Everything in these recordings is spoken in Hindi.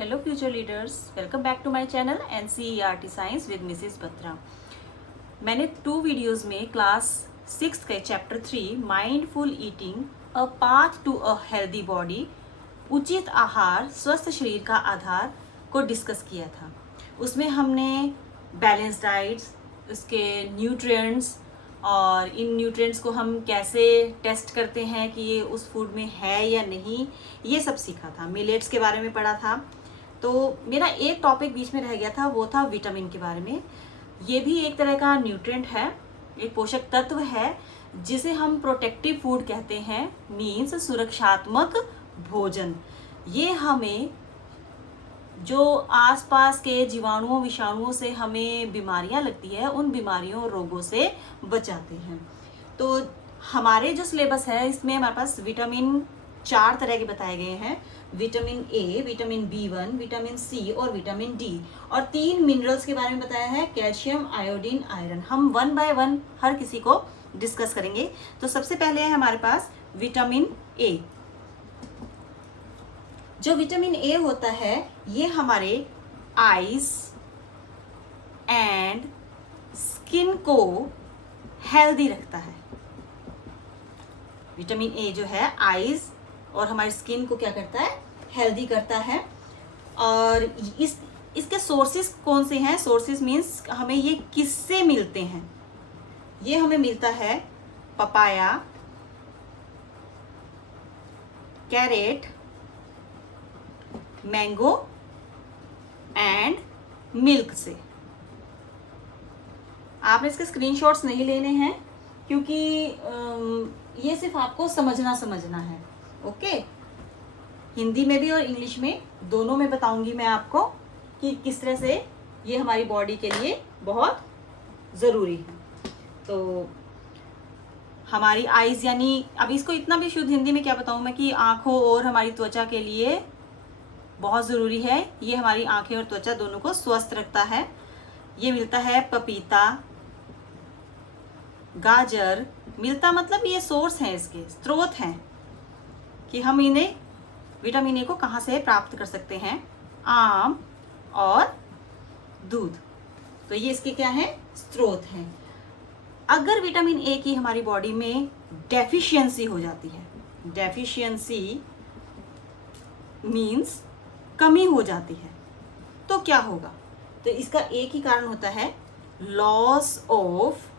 Hello future leaders, welcome back to my channel NCERT Science with Mrs. Batra। मैंने 2 वीडियोस में क्लास 6 के chapter 3 mindful eating a path to a healthy body, उचित आहार स्वस्थ शरीर का आधार को डिस्कस किया था। उसमें हमने बैलेंस डाइट्स, उसके न्यूट्रिएंट्स और इन न्यूट्रिएंट्स को हम कैसे टेस्ट करते हैं कि ये उस फूड में है या नहीं, ये सब सीखा था। मिलेट्स के बारे में पढ़ा था। तो मेरा एक टॉपिक बीच में रह गया था, वो था विटामिन के बारे में। ये भी एक तरह का न्यूट्रिएंट है, एक पोषक तत्व है जिसे हम प्रोटेक्टिव फूड कहते हैं, मीन्स सुरक्षात्मक भोजन। ये हमें जो आसपास के जीवाणुओं विषाणुओं से हमें बीमारियां लगती है, उन बीमारियों और रोगों से बचाते हैं। तो हमारे जो सिलेबस है इसमें हमारे पास विटामिन 4 तरह के बताए गए हैं, vitamin A, vitamin B1, vitamin C और विटामिन डी, और 3 मिनरल्स के बारे में बताया है, कैल्शियम, आयोडीन, आयरन। हम 1 बाय 1 हर किसी को डिस्कस करेंगे। तो सबसे पहले है हमारे पास विटामिन ए। जो विटामिन ए होता है ये हमारे आईज एंड स्किन को हेल्दी रखता है। विटामिन ए जो है आईज और हमारी स्किन को क्या करता है, हेल्दी करता है। और इसके सोर्सेस कौन से हैं? सोर्सेस मीन्स हमें ये किससे मिलते हैं? ये हमें मिलता है papaya, carrot, mango and milk से। आपने इसके स्क्रीनशॉट्स नहीं लेने हैं क्योंकि ये सिर्फ आपको समझना है। ओके, हिंदी में भी और इंग्लिश में दोनों में बताऊंगी मैं आपको कि किस तरह से ये हमारी बॉडी के लिए बहुत ज़रूरी है। तो हमारी आईज यानी, अब इसको इतना भी शुद्ध हिंदी में क्या बताऊं मैं कि आँखों और हमारी त्वचा के लिए बहुत ज़रूरी है। ये हमारी आंखें और त्वचा दोनों को स्वस्थ रखता है। ये मिलता है पपीता, गाजर। मिलता मतलब ये सोर्स हैं, इसके स्रोत हैं कि हम इन्हें विटामिन ए को कहाँ से प्राप्त कर सकते हैं, आम और दूध। तो ये इसके क्या हैं, स्रोत हैं। अगर विटामिन ए की हमारी बॉडी में डेफिशिएंसी हो जाती है, डेफिशिएंसी मीन्स कमी हो जाती है, तो क्या होगा? तो इसका एक ही कारण होता है, लॉस ऑफ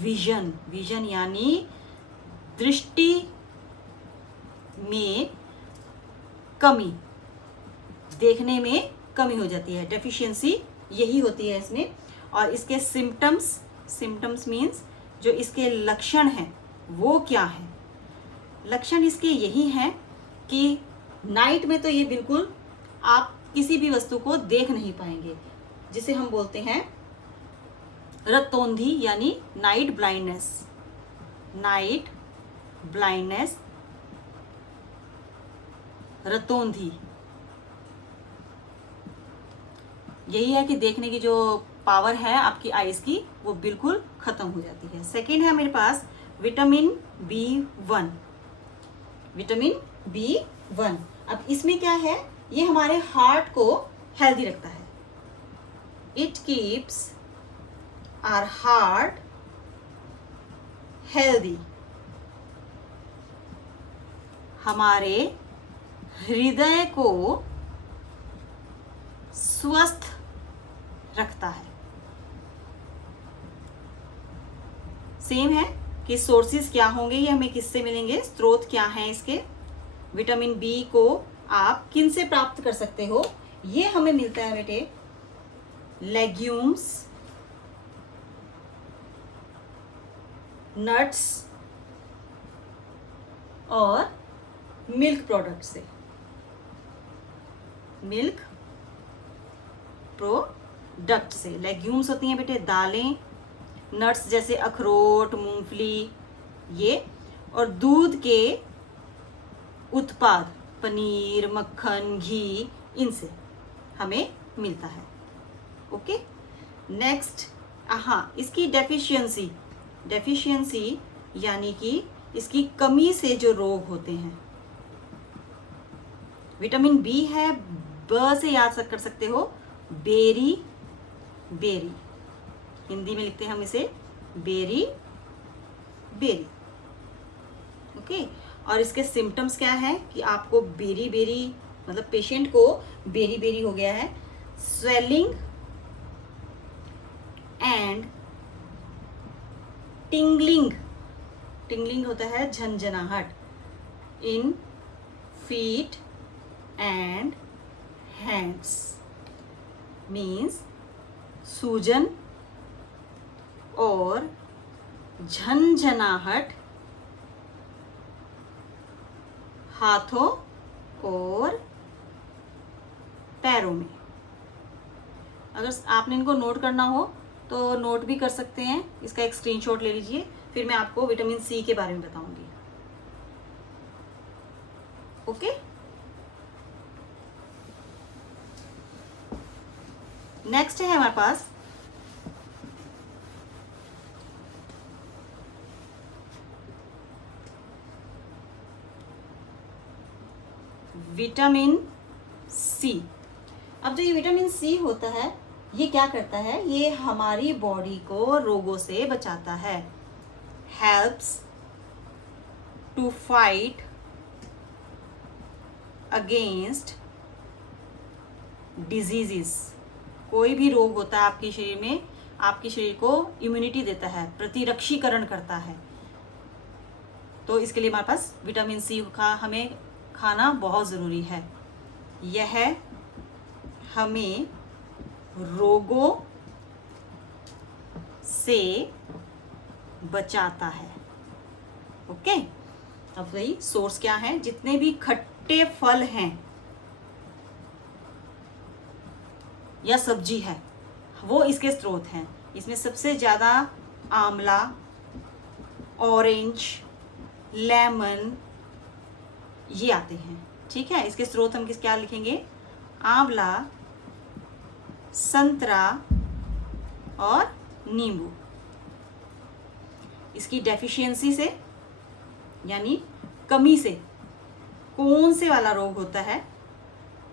विजन। विजन यानी दृष्टि में कमी, देखने में कमी हो जाती है। डेफिशिएंसी यही होती है इसमें। और इसके सिम्टम्स मीन्स जो इसके लक्षण हैं वो क्या है? लक्षण इसके यही हैं कि नाइट में तो ये बिल्कुल आप किसी भी वस्तु को देख नहीं पाएंगे, जिसे हम बोलते हैं रतौंधी यानी नाइट ब्लाइंडनेस। नाइट ब्लाइंडनेस, रतौंधी, यही है कि देखने की जो पावर है आपकी आईज की वो बिल्कुल खत्म हो जाती है। सेकेंड है मेरे पास विटामिन B1। विटामिन B1, अब इसमें क्या है, ये हमारे हार्ट को हेल्दी रखता है। It keeps our heart healthy. हमारे हृदय को स्वस्थ रखता है। सेम है कि सोर्सेस क्या होंगे, ये हमें किससे मिलेंगे, स्रोत क्या हैं इसके। विटामिन बी को आप किन से प्राप्त कर सकते हो? ये हमें मिलता है बेटे लेग्यूम्स, नट्स और मिल्क प्रोडक्ट से। मिल्क प्रोडक्ट से। लेग्यूम्स होती हैं बेटे दालें, नट्स जैसे अखरोट, मूंगफली, ये, और दूध के उत्पाद, पनीर, मक्खन, घी, इनसे हमें मिलता है। ओके, नेक्स्ट, हाँ, इसकी डेफिशिएंसी यानी कि इसकी कमी से जो रोग होते हैं। विटामिन बी है, ब से याद कर सकते हो बेरी बेरी, हिंदी में लिखते हैं हम इसे बेरी बेरी। ओके, और इसके सिम्टम्स क्या है कि आपको बेरी बेरी मतलब पेशेंट को बेरी बेरी हो गया है, स्वेलिंग एंड टिंगलिंग, टिंगलिंग होता है झंझनाहट, in feet and hands, means सूजन और झंझनाहट हाथों और पैरों में। अगर आपने इनको नोट करना हो तो नोट भी कर सकते हैं, इसका एक स्क्रीनशॉट ले लीजिए, फिर मैं आपको विटामिन सी के बारे में बताऊंगी। ओके, नेक्स्ट है हमारे पास विटामिन सी। अब जो ये विटामिन सी होता है ये क्या करता है, ये हमारी बॉडी को रोगों से बचाता है, helps to fight against diseases. कोई भी रोग होता है आपके शरीर में, आपके शरीर को इम्यूनिटी देता है, प्रतिरक्षीकरण करता है। तो इसके लिए हमारे पास विटामिन सी का हमें खाना बहुत ज़रूरी है। यह हमें रोगों से बचाता है। ओके, अब वही सोर्स क्या है, जितने भी खट्टे फल हैं या सब्जी है वो इसके स्रोत हैं। इसमें सबसे ज़्यादा आंवला, ऑरेंज, लेमन ये आते हैं। ठीक है, इसके स्रोत हम क्या लिखेंगे, आंवला, संतरा और नींबू। इसकी डेफिशिएंसी से यानी कमी से कौन से वाला रोग होता है,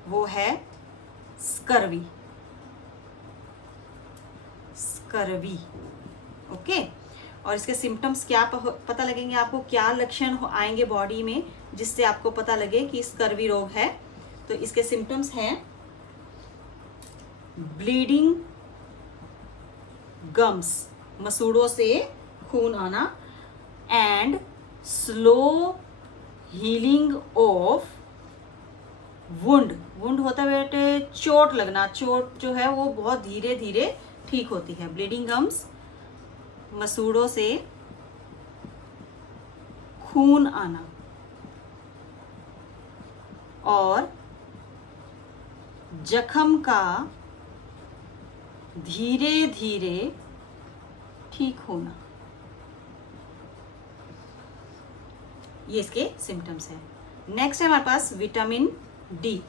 वो है स्कर्वी, स्कर्वी। ओके, और इसके सिम्टम्स क्या पता लगेंगे आपको, क्या लक्षण आएंगे बॉडी में जिससे आपको पता लगे कि स्कर्वी रोग है। तो इसके सिम्टम्स हैं ब्लीडिंग गम्स, मसूड़ों से खून आना, and slow healing of wound. Wound होता है बेटे चोट लगना, चोट जो है वो बहुत धीरे धीरे ठीक होती है। ब्लीडिंग गम्स, मसूड़ों से खून आना और जख्म का धीरे धीरे ठीक होना, ये इसके सिम्टम्स हैं। नेक्स्ट है हमारे पास विटामिन डी।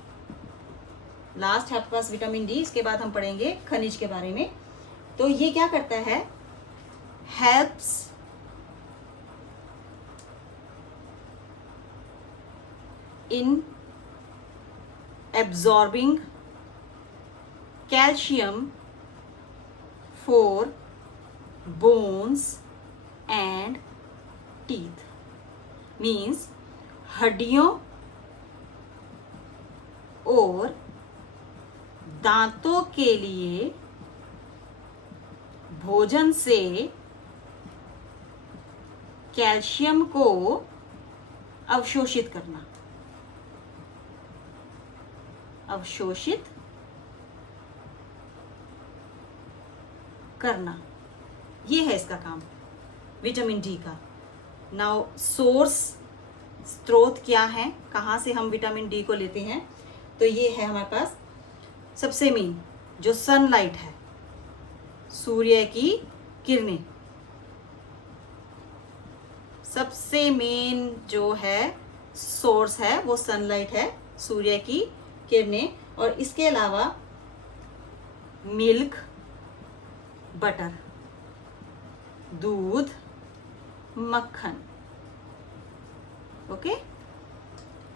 लास्ट है आपके पास विटामिन डी, इसके बाद हम पढ़ेंगे खनिज के बारे में। तो ये क्या करता है, helps in absorbing calcium for bones and teeth, means हड्डियों और दांतों के लिए भोजन से कैल्शियम को अवशोषित करना, अवशोषित करना, ये है इसका काम विटामिन डी का। नाउ सोर्स, स्रोत क्या है, कहाँ से हम विटामिन डी को लेते हैं, तो ये है हमारे पास सबसे मेन जो सनलाइट है, सूर्य की किरणें। सबसे मेन जो है सोर्स है वो सनलाइट है, सूर्य की किरणें। और इसके अलावा मिल्क, बटर, दूध, मक्खन। ओके,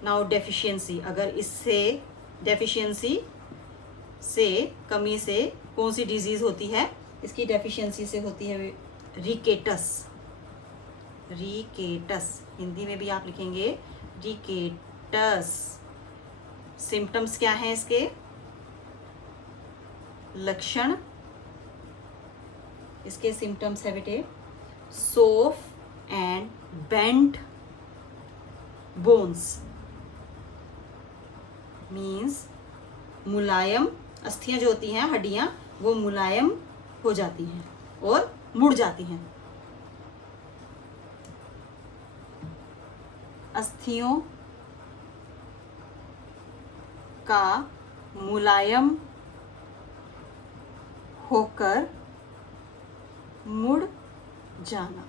नाउ डेफिशिएंसी, अगर इससे डेफिशिएंसी से, कमी से कौन सी डिजीज होती है? इसकी डेफिशिएंसी से होती है रिकेटस। रिकेटस हिंदी में भी आप लिखेंगे रिकेटस। सिम्टम्स क्या हैं इसके? लक्षण इसके सिम्टम्स है बेटे, soft and bent bones, means मुलायम अस्थियां जो होती हैं, हड्डियां, वो मुलायम हो जाती हैं और मुड़ जाती हैं। अस्थियों का मुलायम होकर मुड़ जाना।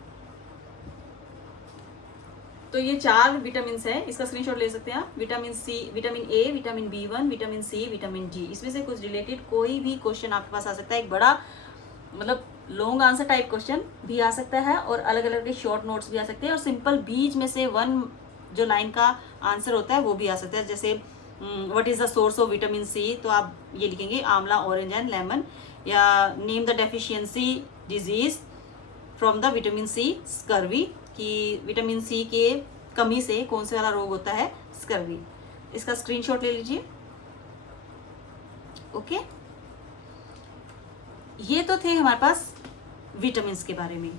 तो ये 4 विटामिन है, इसका स्क्रीनशॉट ले सकते हैं आप। Vitamin C, vitamin A, vitamin B1, vitamin C, vitamin D, इसमें से कुछ रिलेटेड कोई भी क्वेश्चन आपके पास आ सकता है। एक बड़ा मतलब लॉन्ग आंसर टाइप क्वेश्चन भी आ सकता है और अलग अलग के शॉर्ट नोट्स भी आ सकते हैं और सिंपल बीच में से 1 जो लाइन का आंसर होता है वो भी आ सकता है। जैसे what is the source of vitamin C, तो आप ये लिखेंगे आंवला, ऑरेंज एंड लेमन। या name the deficiency disease from the vitamin C, scurvy, कि विटामिन सी के कमी से कौन से वाला रोग होता है? स्कर्वी। इसका स्क्रीनशॉट ले लीजिए। ओके, ये तो थे हमारे पास विटामिन के बारे में।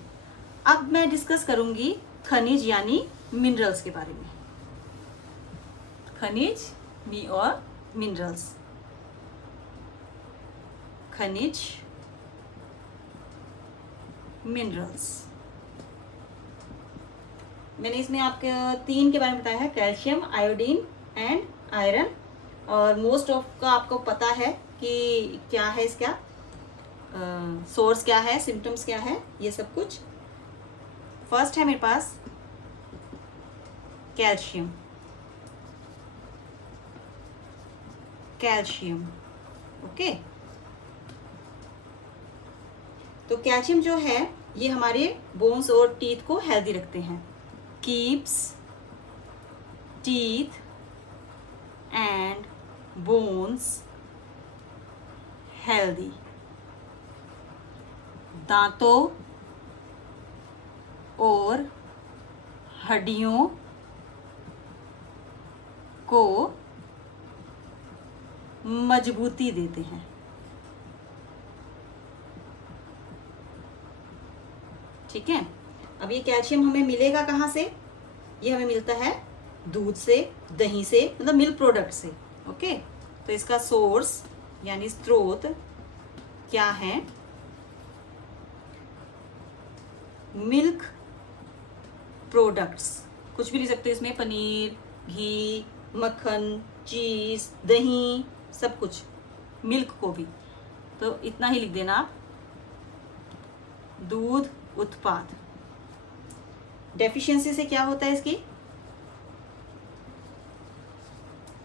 अब मैं डिस्कस करूंगी खनिज यानी मिनरल्स के बारे में। खनिज और मिनरल्स। खनिज, मिनरल्स, मैंने इसमें आपके 3 के बारे में बताया है, कैल्शियम, आयोडीन एंड आयरन। और मोस्ट ऑफ का आपको पता है कि क्या है इसका सोर्स, क्या है, सिम्टम्स क्या है, ये सब कुछ। फर्स्ट है मेरे पास कैल्शियम। Calcium, okay. तो कैल्शियम जो है ये हमारे बोन्स और टीथ को हेल्दी रखते हैं। Keeps teeth and bones healthy. दांतों और हड्डियों को मजबूती देते हैं। ठीक है। अब ये कैल्शियम हमें मिलेगा कहाँ से? ये हमें मिलता है दूध से, दही से, मतलब मिल्क प्रोडक्ट से। ओके, तो इसका सोर्स यानी स्रोत क्या है? मिल्क प्रोडक्ट्स, कुछ भी ले सकते हो इसमें, पनीर, घी, मक्खन, चीज, दही, सब कुछ, मिल्क को भी। तो इतना ही लिख देना आप, दूध उत्पाद। डेफिशिएंसी से क्या होता है? इसकी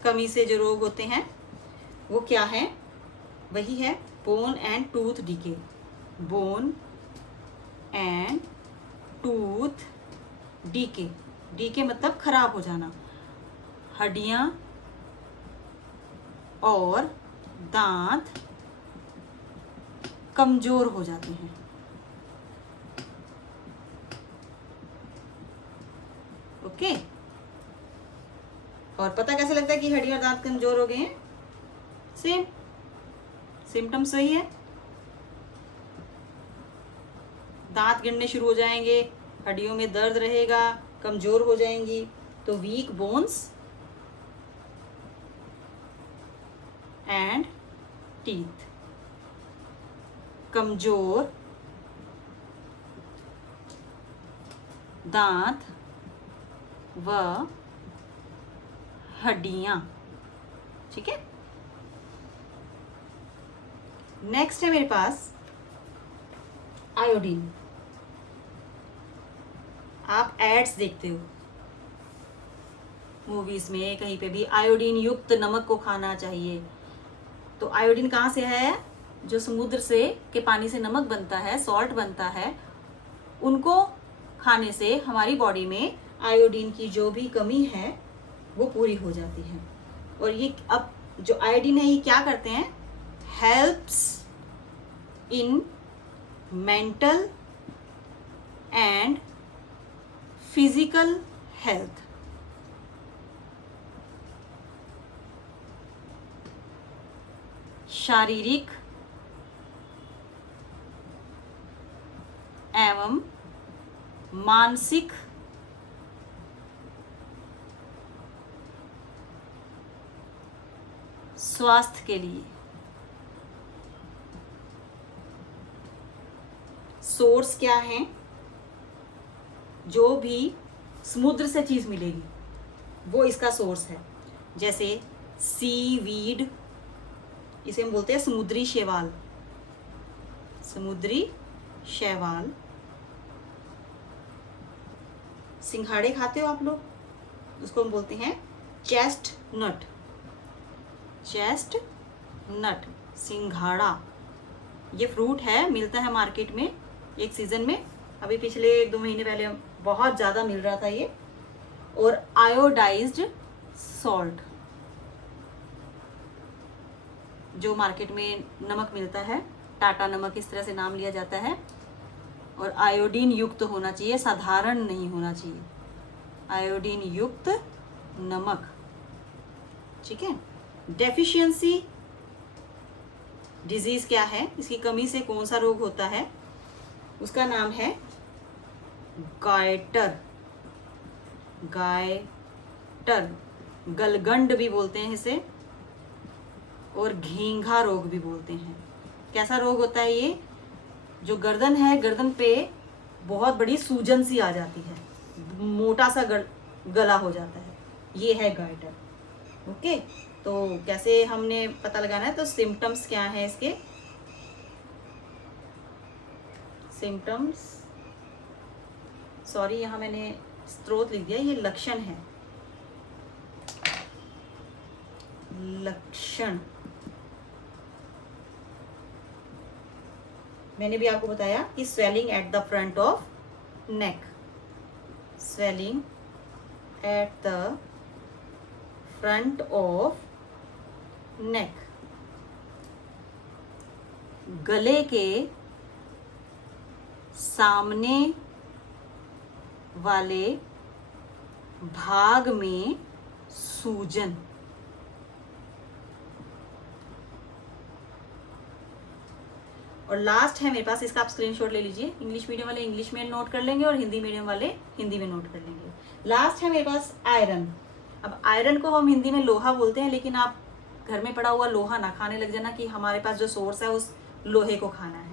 कमी से जो रोग होते हैं वो क्या है? वही है bone and tooth decay. Bone and tooth decay. Decay मतलब खराब हो जाना। हड्डियां और दांत कमजोर हो जाते हैं। ओके, और पता कैसे लगता है कि हड्डी और दांत कमजोर हो गए हैं? सेम सिम्टम्स वही है, दांत गिरने शुरू हो जाएंगे, हड्डियों में दर्द रहेगा, कमजोर हो जाएंगी। तो वीक बोन्स एंड टीथ, कमजोर दांत व हड्डियां। ठीक है। नेक्स्ट है मेरे पास आयोडीन। आप एड्स देखते हो मूवीज में, कहीं पे भी आयोडीन युक्त नमक को खाना चाहिए। तो आयोडीन कहाँ से है? जो समुद्र से के पानी से नमक बनता है, सॉल्ट बनता है, उनको खाने से हमारी बॉडी में आयोडीन की जो भी कमी है वो पूरी हो जाती है। और ये अब जो आयोडीन है ये क्या करते हैं, helps in mental and physical health. शारीरिक एवं मानसिक स्वास्थ्य के लिए। सोर्स क्या है, जो भी समुद्र से चीज मिलेगी वो इसका सोर्स है। जैसे सी वीड, इसे हम बोलते हैं समुद्री शैवाल, समुद्री शैवाल। सिंघाड़े खाते हो आप लोग, उसको हम बोलते हैं चेस्ट नट, चेस्ट नट, सिंघाड़ा। ये फ्रूट है, मिलता है मार्केट में एक सीजन में, अभी पिछले 1-2 महीने पहले बहुत ज़्यादा मिल रहा था ये। और आयोडाइज्ड सॉल्ट, जो मार्केट में नमक मिलता है, टाटा नमक इस तरह से नाम लिया जाता है। और आयोडीन युक्त होना चाहिए, साधारण नहीं होना चाहिए, आयोडीन युक्त नमक, ठीक है। डेफिशिएंसी डिजीज क्या है, इसकी कमी से कौन सा रोग होता है, उसका नाम है गायटर, गायटर, गलगंड भी बोलते हैं इसे, और घींघा रोग भी बोलते हैं। कैसा रोग होता है ये, जो गर्दन है, गर्दन पे बहुत बड़ी सूजन सी आ जाती है, मोटा सा गला हो जाता है, ये है गायटर। ओके, तो कैसे हमने पता लगाना है, तो सिम्टम्स क्या है इसके, सिम्टम्स, सॉरी यहाँ मैंने स्रोत लिख दिया, ये लक्षण है, लक्षण। मैंने भी आपको बताया कि swelling at the front of neck, swelling at the front of neck, गले के सामने वाले भाग में सूजन, और लास्ट है मेरे पास, इसका आप स्क्रीनशॉट ले लीजिए। इंग्लिश मीडियम वाले इंग्लिश में नोट कर लेंगे और हिंदी मीडियम वाले हिंदी में नोट कर लेंगे। लास्ट है मेरे पास आयरन। अब आयरन को हम हिंदी में लोहा बोलते हैं, लेकिन आप घर में पड़ा हुआ लोहा ना खाने लग जाना कि हमारे पास जो सोर्स है उस लोहे को खाना है।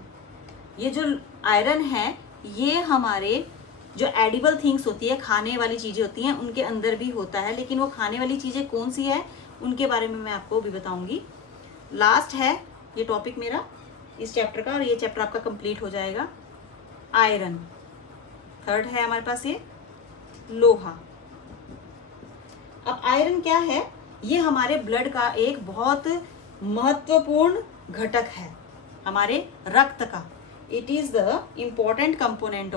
ये जो आयरन है ये हमारे जो एडिबल थिंग्स होती है, खाने वाली चीज़ें होती हैं, उनके अंदर भी होता है, लेकिन वो खाने वाली चीज़ें कौन सी है उनके बारे में मैं आपको भी बताऊंगी। लास्ट है ये टॉपिक मेरा इस चैप्टर का, और ये चैप्टर आपका कंप्लीट हो जाएगा। आयरन, थर्ड है हमारे पास ये लोहा। अब आयरन क्या है, ये हमारे ब्लड का एक बहुत महत्वपूर्ण घटक है, हमारे रक्त का। It is the important component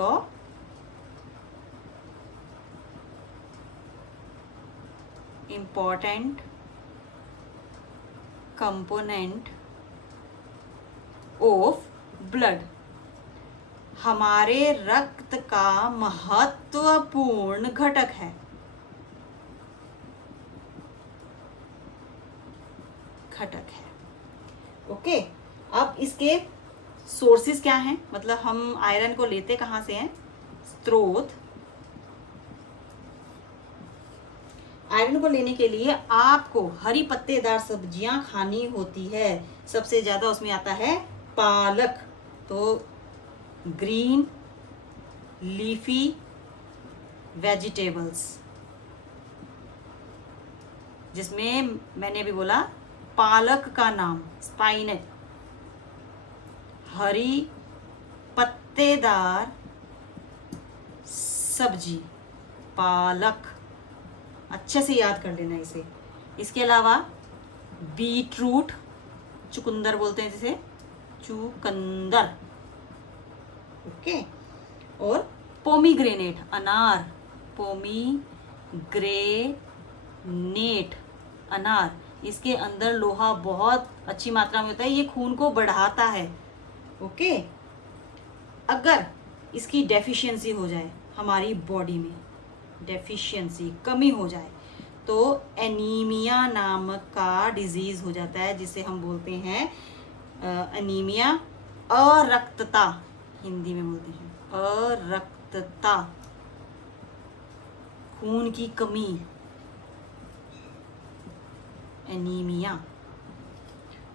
of blood, हमारे रक्त का महत्वपूर्ण घटक है। ओके, अब इसके सोर्सेज क्या हैं, मतलब हम आयरन को लेते कहाँ से हैं, स्रोत। आयरन को लेने के लिए आपको हरी पत्तेदार सब्जियां खानी होती है। सबसे ज्यादा उसमें आता है पालक, तो ग्रीन लीफी वेजिटेबल्स, जिसमें मैंने भी बोला पालक का नाम स्पाइनच, हरी पत्तेदार सब्जी पालक, अच्छे से याद कर लेना इसे। इसके अलावा बीटरूट, चुकंदर बोलते हैं जिसे, चुकंदर, ओके, और पोमीग्रेनेट, अनार, पोमीग्रेनेट, अनार, इसके अंदर लोहा बहुत अच्छी मात्रा में होता है, ये खून को बढ़ाता है। ओके, अगर इसकी डेफिशिएंसी हो जाए हमारी बॉडी में, डेफिशिएंसी कमी हो जाए तो एनीमिया नामक का डिजीज हो जाता है, जिसे हम बोलते हैं एनीमिया, अरक्तता हिंदी में बोलते हैं, अरक्तता, खून की कमी, एनीमिया।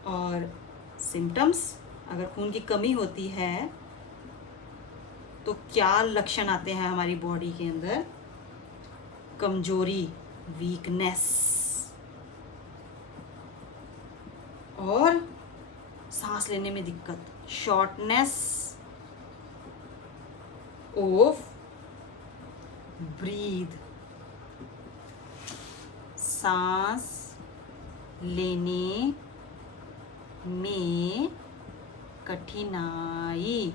और सिम्टम्स, अगर खून की कमी होती है तो क्या लक्षण आते हैं हमारी बॉडी के अंदर? कमजोरी, वीकनेस, और सांस लेने में दिक्कत, शॉर्टनेस ऑफ ब्रीथ, सांस लेने में कठिनाई।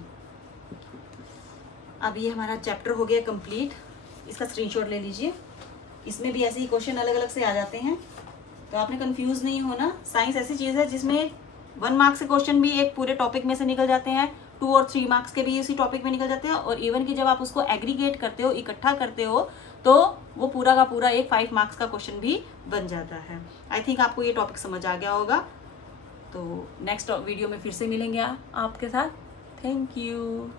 अब ये हमारा चैप्टर हो गया कंप्लीट, इसका स्क्रीनशॉट ले लीजिए। इसमें भी ऐसे ही क्वेश्चन अलग अलग से आ जाते हैं, तो आपने कंफ्यूज नहीं होना। साइंस ऐसी चीज़ है जिसमें 1 मार्क्स के क्वेश्चन भी एक पूरे टॉपिक में से निकल जाते हैं, 2 और 3 मार्क्स के भी इसी टॉपिक में निकल जाते हैं, और इवन कि जब आप उसको एग्रीगेट करते हो, इकट्ठा करते हो, तो वो पूरा का पूरा एक 5 मार्क्स का क्वेश्चन भी बन जाता है। आई थिंक आपको ये टॉपिक समझ आ गया होगा। तो नेक्स्ट वीडियो में फिर से मिलेंगे आपके साथ। Thank you.